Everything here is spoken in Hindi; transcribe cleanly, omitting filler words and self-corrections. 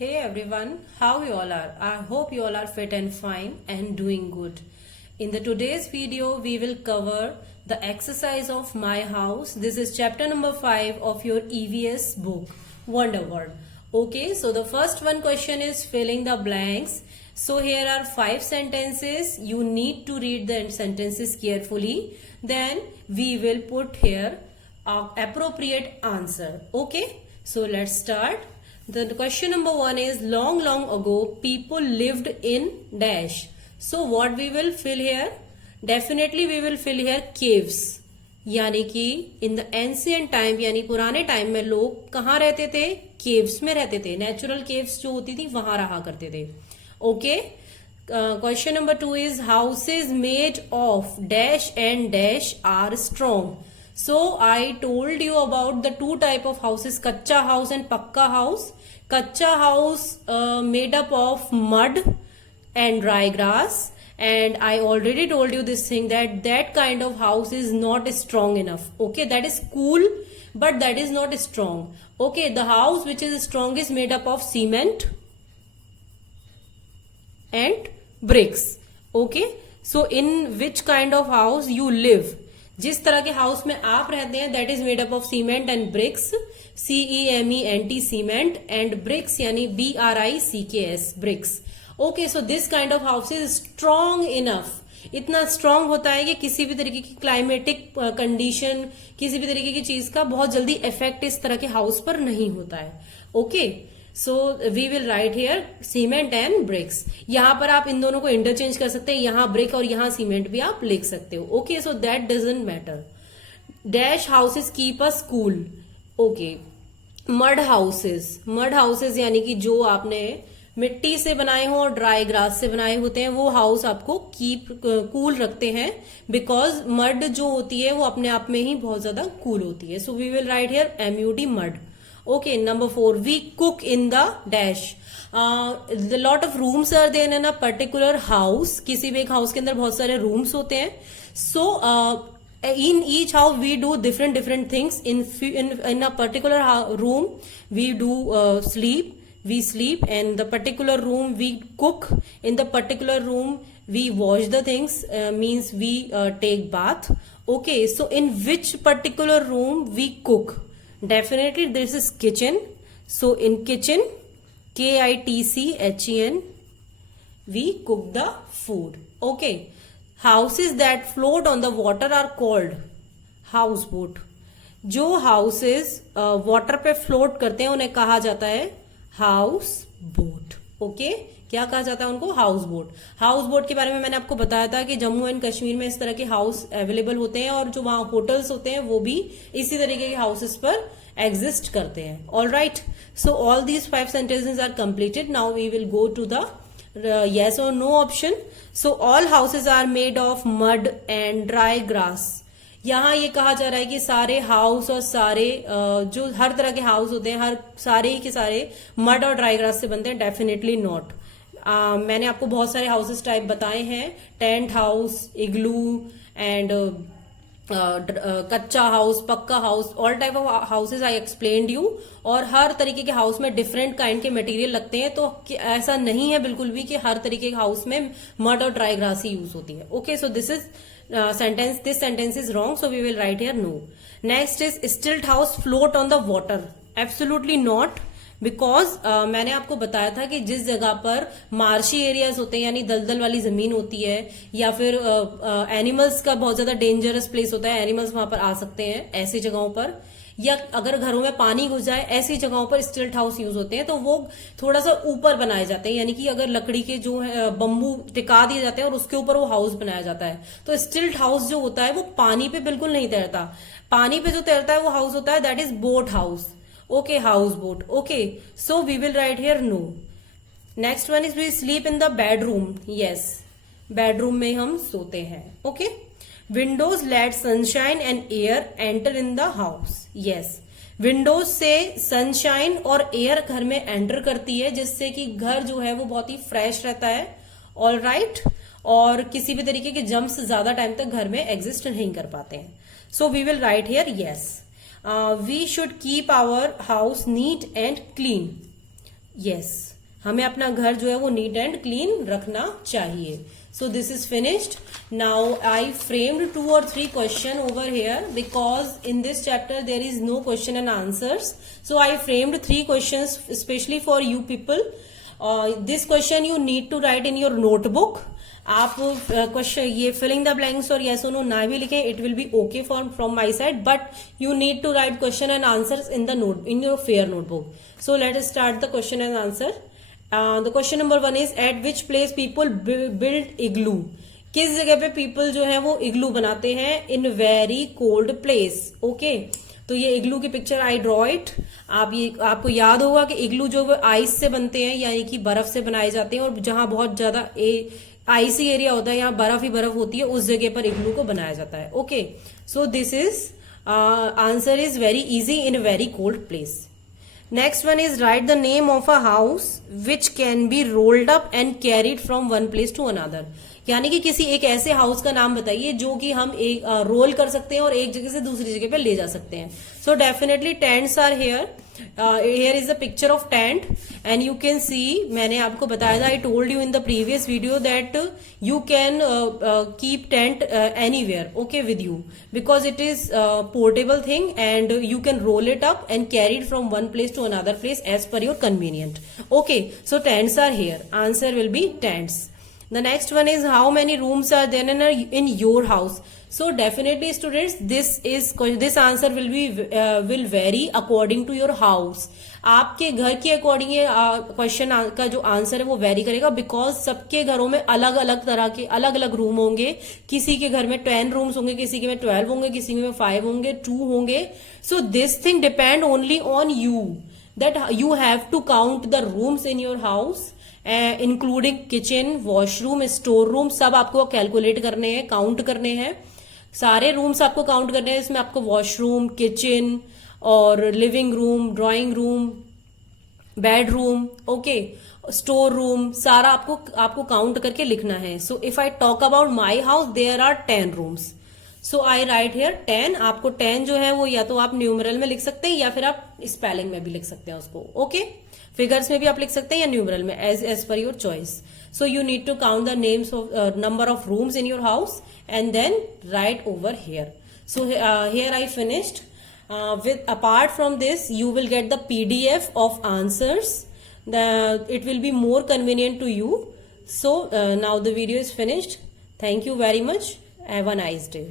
Hey everyone, how you all are? I hope you all are fit and fine and doing good. In the today's video, we will cover the exercise of my house. This is chapter number 5 of your EVS book, Wonder World. Okay, so the first one question is filling the blanks. So here are 5 sentences. You need to read the sentences carefully. Then we will put here appropriate answer. Okay, so let's start. The question number 1 is long ago people lived in dash. So what we will fill here? Definitely we will fill here caves. यानी कि in the ancient time यानी पुराने टाइम में लोग कहाँ रहते थे? caves में रहते थे. Natural caves जो होती थी वहां रहा करते थे. Okay. Question number 2 is houses made of dash and dash are strong. So I told you about the two type of houses, kacha house and pakka house. Kacha house made up of mud and dry grass, and I already told you this thing that kind of house is not strong enough. Okay, that is cool, but that is not strong. Okay, the house which is strong is made up of cement and bricks. Okay, so in which kind of house you live? जिस तरह के हाउस में आप रहते हैं that is made up of cement and bricks, CEMENT cement, and bricks यानी BRICKS bricks. Okay, so this kind of house is strong enough. इतना स्ट्रांग होता है कि किसी भी तरीके की क्लाइमेटिक कंडीशन, किसी भी तरीके की चीज का बहुत जल्दी इफेक्ट इस तरह के हाउस पर नहीं होता है. Okay, so we will write here cement and bricks. यहां पर आप इन दोनों को इंटरचेंज कर सकते हैं, यहां ब्रिक और यहां सीमेंट भी आप लिख सकते हो. Okay, so that doesn't matter. Dash houses keep us cool. Okay, mud houses यानी कि जो आपने मिट्टी से बनाए हो और ड्राई ग्रास से बनाए होते हैं वो हाउस आपको कीप कूल रखते हैं, बिकॉज मड जो होती है वो अपने आप में ही बहुत ज्यादा कूल होती है. So we will write here MUD mud. Okay, number 4, we cook in the dash. The lot of rooms are there in a particular house. किसी भी एक हाउस के अंदर बहुत सारे रूम्स होते हैं. So in each house we do different things. In a particular room we do we sleep, and the particular room we cook. In the particular room we wash the things, means we take bath. Okay, so in which particular room we cook? Definitely this is kitchen. So in kitchen, KITCHEN, we cook the food. Okay, houses that float on the water are called houseboat. जो houses water पे float करते हैं उन्हें कहा जाता है houseboat. Okay, क्या कहा जाता है उनको? House boat. हाउस बोट के बारे में मैंने आपको बताया था कि जम्मू एंड कश्मीर में इस तरह के हाउस अवेलेबल होते हैं, और जो वहां होटल्स होते हैं वो भी इसी तरीके के हाउसेस पर एग्जिस्ट करते हैं. All right, so all these 5 sentences are completed. Now we will go to the yes or no option. So all houses are made of mud and dry grass. यहाँ ये कहा जा रहा है कि सारे हाउस और सारे जो हर तरह के हाउस होते हैं, हर सारे के सारे मड और ड्राई ग्रास से बनते हैं. Definitely not. मैंने आपको बहुत सारे हाउसेस टाइप बताए हैं, टेंट हाउस, इग्लू एंड कच्चा हाउस, पक्का house, all type of houses I explained you. और हर तरीके के हाउस में डिफरेंट काइंड के मटेरियल लगते हैं, तो ऐसा नहीं है बिल्कुल भी कि हर तरीके के हाउस में मड और ड्राई ग्रास ही यूज होती है. Okay, so this is this sentence is wrong, so we will write here no. Next is stilt house float on the water. Absolutely not, because मैंने आपको बताया था कि जिस जगह पर मार्शी एरियाज होते हैं यानी दलदल वाली जमीन होती है, या फिर एनिमल्स का बहुत ज्यादा डेंजरस प्लेस होता है, एनिमल्स वहां पर आ सकते हैं ऐसी जगहों पर, या अगर घरों में पानी घुस जाए ऐसी जगहों पर स्टिल्ट हाउस यूज होते हैं. तो वो थोड़ा सा ऊपर बनाए जाते हैं, यानी कि अगर लकड़ी के जो है बम्बू टिका दिए जाते हैं और उसके ऊपर वो हाउस बनाया जाता है. तो स्टिल्ट हाउस जो होता है वो पानी पे बिल्कुल नहीं तैरता. पानी पे जो तैरता है वो हाउस होता है that is boat house. Okay, house boat. Okay, so we will write here no. Next one is we sleep in the bedroom. Yes, bedroom में हम सोते हैं. Okay, windows let sunshine and air enter in the house. Yes, windows से सनशाइन और एयर घर में एंटर करती है, जिससे कि घर जो है वो बहुत ही फ्रेश रहता है. ऑल राइट, और किसी भी तरीके के जम्प्स ज्यादा टाइम तक घर में एग्जिस्ट नहीं कर पाते हैं. So we will write here yes. we should keep our house neat and clean. yes, हमें अपना घर जो है वो नीट एंड क्लीन रखना चाहिए. So this is finished. Now I framed 2 or 3 question over here because in this chapter there is no question and answers. So I framed 3 questions especially for you people. This question you need to write in your notebook. आप क्वेश्चन ये फिलिंग द ब्लैंक्स और यस और नो ना भी लिखें, it will be okay from my side, but you need to write question and answers in your fair notebook. So let us start the question and answer. The question number 1 is at which place people build igloo. किस जगह पे पीपल जो है वो इग्लू बनाते हैं? इन वेरी कोल्ड प्लेस. ओके, तो ये इग्लू की पिक्चर आई ड्रॉ इट. आपको याद होगा कि इग्लू जो आइस से बनते हैं, यानी कि बर्फ से बनाए जाते हैं, और जहां बहुत ज्यादा आइसी एरिया होता है, यहाँ बर्फ ही बर्फ होती है, उस जगह पर इग्लू को बनाया जाता है. Okay, so this is answer is very easy in very cold place. Next one is write the name of a house which can be rolled up and carried from one place to another. यानी कि किसी एक ऐसे हाउस का नाम बताइए जो कि हम एक रोल कर सकते हैं और एक जगह से दूसरी जगह पे ले जा सकते हैं. So definitely tents are here. Here is a picture of tent and you can see, मैंने आपको बताया था, I told you in the previous video that you can keep tent anywhere, okay, with you, because it is portable thing and you can roll it up and carry it from one place to another place as per your convenient. Okay, so tents are here. Answer will be tents. The next one is how many rooms are there in your house. So definitely students, this answer will vary according to your house. आपके घर के अकॉर्डिंग ये क्वेश्चन का जो आंसर है वो वेरी करेगा, बिकॉज सबके घरों में अलग अलग तरह के अलग अलग रूम होंगे. किसी के घर में 10 रूम्स होंगे, किसी के में 12 होंगे, किसी में 5 होंगे, 2 होंगे. So this thing depend only on you, that you have to count the rooms in your house, including kitchen, washroom, store room, सब आपको कैलकुलेट करने हैं, काउंट करने हैं. सारे रूम्स आपको काउंट करने हैं. इसमें आपको वॉशरूम, किचन और living room, drawing room, bedroom, okay, store room, सारा आपको काउंट करके लिखना है. So if I talk about my house, there are 10 rooms. So I write here 10. आपको 10 जो है वो या तो आप न्यूमरल में लिख सकते हैं या फिर आप स्पेलिंग में भी लिख सकते हैं उसको. ओके, फिगर्स में भी आप लिख सकते हैं या न्यूमरल में, as per your choice. So you need to count the names of number of rooms in your house and then write over here. So here I finished. Apart from this, you will get the PDF of answers. It will be more convenient to you. So now the video is finished. Thank you very much. Have a nice day.